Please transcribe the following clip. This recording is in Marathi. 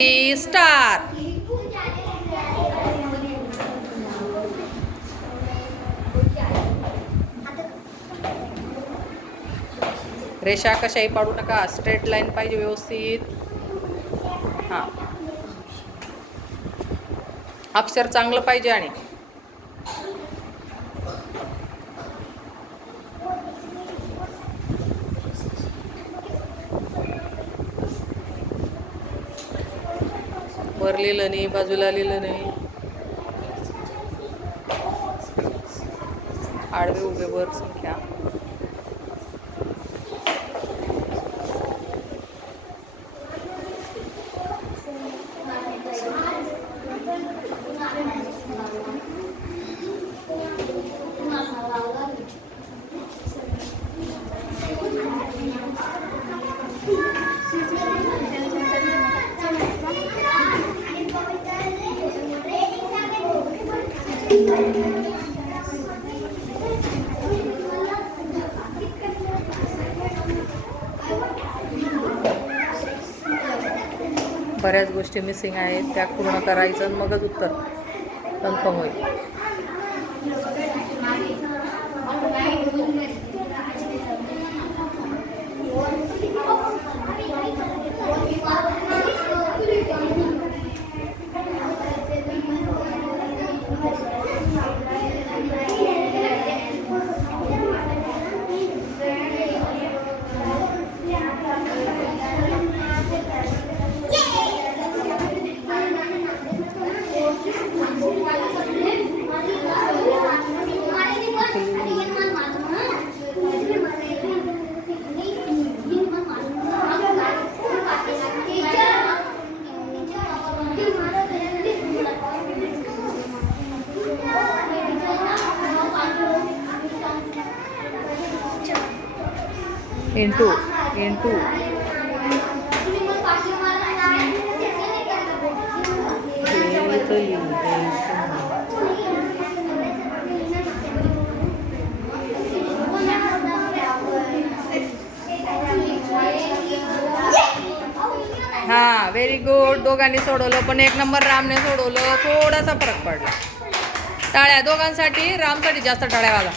स्टार. रेषा कशाही पाडू नका, स्ट्रेट लाईन पाहिजे व्यवस्थित. हां, अक्षर चांगलं पाहिजे. आणि वर लिहिलं नाही, बाजूला लिहिलं नाही. आडवे उभे वर संख्या. बऱ्याच गोष्टी मिसिंग आहेत, त्या पूर्ण करायचं आणि मगच उत्तर कन्फर्म होईल. इंटू हां, व्हेरी गुड. दोघांनी सोडवलं, पण 1 नंबर रामने सोडवलं. थोडासा फरक पडला. टाळ्या दोघांसाठी, रामसाठी जास्त टाळ्या वाला.